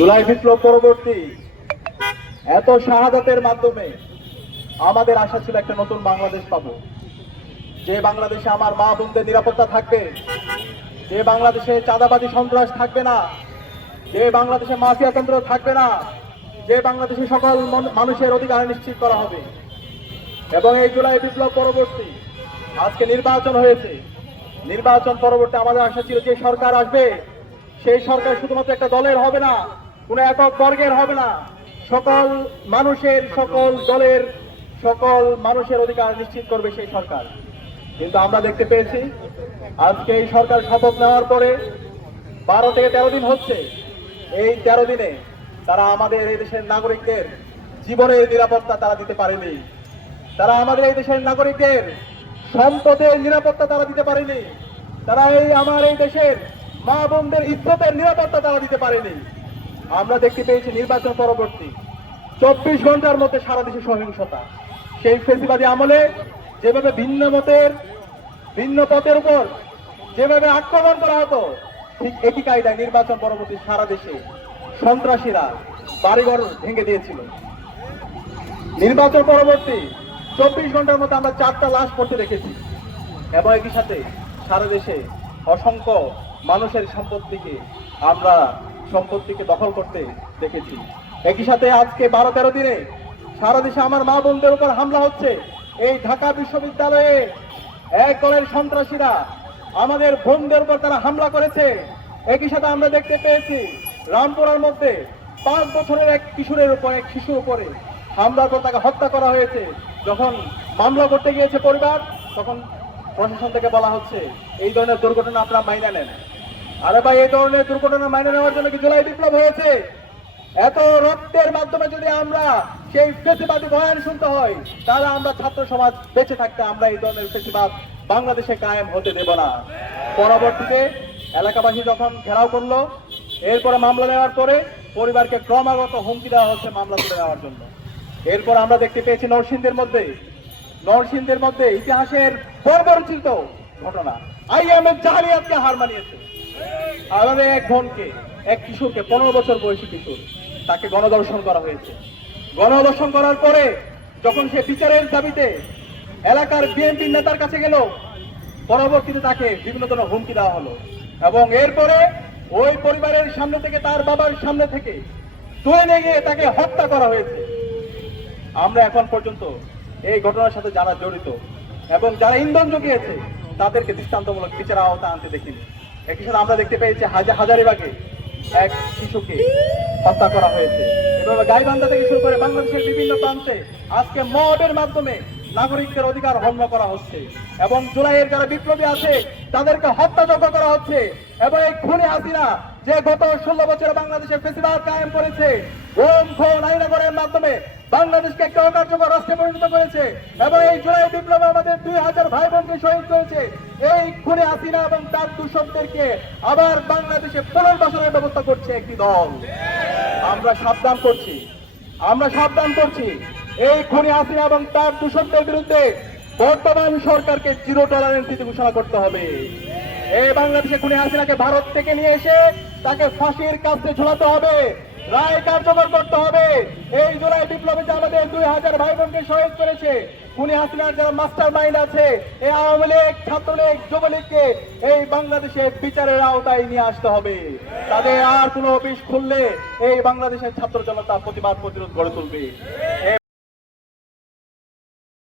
জুলাই বিপ্লব পরবর্তী এত শাহাদাতের মাধ্যমে আমাদের আশা ছিল একটা নতুন বাংলাদেশ পাবো, যে বাংলাদেশে আমার মা বোনদের নিরাপত্তা থাকবে, যে বাংলাদেশে চাঁদাবাদী সন্ত্রাস থাকবে না, যে বাংলাদেশে মাফিয়াতন্ত্র থাকবে না, যে বাংলাদেশে সকল মানুষের অধিকার নিশ্চিত করা হবে। এবং এই জুলাই বিপ্লব পরবর্তী আজকে নির্বাচন হয়েছে। নির্বাচন পরবর্তী আমাদের আশা ছিল যে সরকার আসবে, সেই সরকার শুধুমাত্র একটা দলের হবে না, কোনো একক বর্গের হবে না, সকল মানুষের, সকল দলের, সকল মানুষের অধিকার নিশ্চিত করবে সেই সরকার। কিন্তু আমরা দেখতে পেয়েছি আজকে এই সরকার শপথ নেওয়ার পরে 12 থেকে 13 দিন হচ্ছে। এই 13 দিনে তারা আমাদের এই দেশের নাগরিকদের জীবনের নিরাপত্তা তারা দিতে পারেনি। তারা আমাদের এই দেশের নাগরিকদের সম্পদের নিরাপত্তা তারা দিতে পারেনি। তারা আমার এই দেশের মা বোনদের ইজ্জতের নিরাপত্তা তারা দিতে পারেনি। আমরা দেখতে পেয়েছি নির্বাচন পরবর্তী 24 ঘন্টার মধ্যে সারা দেশে সহিংসতা। সেই ফেসিবাদী আমলে যেভাবে ভিন্ন মতের, ভিন্ন পথের উপর যেভাবে আক্রমণ করা হতো, ঠিক একই কায়দায় নির্বাচন পরবর্তী সারা দেশে সন্ত্রাসীরা বাড়িঘর ভেঙে দিয়েছিল। নির্বাচন পরবর্তী 24 ঘন্টার মধ্যে আমরা 4টা লাশ পড়তে দেখেছি এবং একই সাথে সারা দেশে অসংখ্য মানুষের সম্পত্তিকে দখল করতে দেখেছি। একই সাথে আজকে 12-13 দিনে সারা দেশে আমার মা বোনদের উপর হামলা হচ্ছে। এই ঢাকা বিশ্ববিদ্যালয়ে এক দলের সন্ত্রাসীরা আমাদের বোনদের উপর তারা হামলা করেছে। একই সাথে আমরা দেখতে পেয়েছি রামপুরার মধ্যে 5 বছরের এক কিশোরের উপর, এক শিশুর উপরে হামলা করে তাকে হত্যা করা হয়েছে। যখন মামলা করতে গিয়েছে পরিবার, তখন প্রশাসন থেকে বলা হচ্ছে এই ধরনের দুর্ঘটনা আপনারা মাইনে নেন। আরে ভাই, এই ধরনের দুর্ঘটনা মাইনে নেওয়ার জন্য কি জুলাই বিপ্লব হয়েছে? এত রক্তের মাধ্যমে যদি আমরা সেই ফেসিবাদী বয়ান শুনতে হয়, তাহলে আমরা ছাত্র সমাজ বেঁচে থাকতে আমরা এই ধরনের ফেসিবাদ বাংলাদেশে কায়েম হতে দেব না। পরবর্তীতে এলাকাবাসী যখন ঘেরাও করলো, এরপরে মামলা নেওয়ার পরে পরিবারকে ক্রমাগত হুমকি দেওয়া হচ্ছে মামলা তুলে নেওয়ার জন্য। এরপর আমরা দেখতে পেয়েছি নরসিংদীর মধ্যে ইতিহাসের বর্বরচিত ঘটনা, আইএমএ জালিয়াতকে হার মানিয়েছে। আমাদের এক বোনকে, এক কিশোরকে, 15 বছর বয়সী কিশোর, তাকে গণধর্ষণ করা হয়েছে। গণধর্ষণ করার পরে যখন সে বিচারের দাবিতে এলাকার বিএনপি নেতার কাছে গেল, পরবর্তীতে তাকে বিভিন্ন ধরনের হুমকি দেওয়া হলো এবং এরপরে ওই পরিবারের সামনে থেকে, তার বাবার সামনে থেকে তুলে নিয়ে গিয়ে তাকে হত্যা করা হয়েছে। আমরা এখন পর্যন্ত এই ঘটনার সাথে যারা জড়িত এবং যারা ইন্ধন জুগিয়েছে তাদেরকে দৃষ্টান্তমূলক বিচারের আওতায় আনতে দেখিনি। একই সাথে আমরা দেখতে পেয়েছি হাজারীবাগে এক শিশুকে হত্যা করা হয়েছে। এভাবে গাইবান্ধা থেকে শুরু করে বাংলাদেশের বিভিন্ন প্রান্তে আজকে মবের মাধ্যমে নাগরিকদের অধিকার হরণ করা হচ্ছে এবং জুলাইয়ের যারা বিপ্লবী আছে তাদেরকে হত্যাযজ্ঞ করা হচ্ছে। এবং এই খুনি হাসিনা যে গত 16 বছরে বাংলাদেশে ফেসিবাদ কায়েম করেছে, গুম, খুন, আইনাগরের মাধ্যমে বাংলাদেশকে একটা অকার্যকর রাষ্ট্রে পরিণত করেছে এবং এই জুলাই বিপ্লবে আমাদের 2000 ভাই বোনকে শহীদ করেছে। এই খুনি হাসিনা এবং তার দূষকদেরকে আবার বাংলাদেশে পুনর্বাসনের ব্যবস্থা করছে একটি দল। আমরা সাবধান করছি এই খুনি হাসিনা এবং তার দূষকদের বিরুদ্ধে বর্তমান সরকারকে 0 টলারেন্স নীতি ঘোষণা করতে হবে। এই বাংলাদেশে খুনি হাসিনাকে ভারত থেকে নিয়ে এসে তাকে ফাঁসির কাছে ঝুলাতে হবে, রায় কার্যকর করতে হবে। এই জুলাই বিপ্লবে যে আমাদের 2000 ভাই বোনকে শহীদ করেছে, খুনি হাসিনার যারা মাস্টার মাইন্ড আছে, এই আওয়ামী লীগ, ছাত্রলীগ, যুবলীগকে এই বাংলাদেশে বিচারের আওতায় নিয়ে আসতে হবে। তাদের আর কোনো অফিস খুললে এই বাংলাদেশের ছাত্র জনতা প্রতিবাদ প্রতিরোধ গড়ে তুলবে।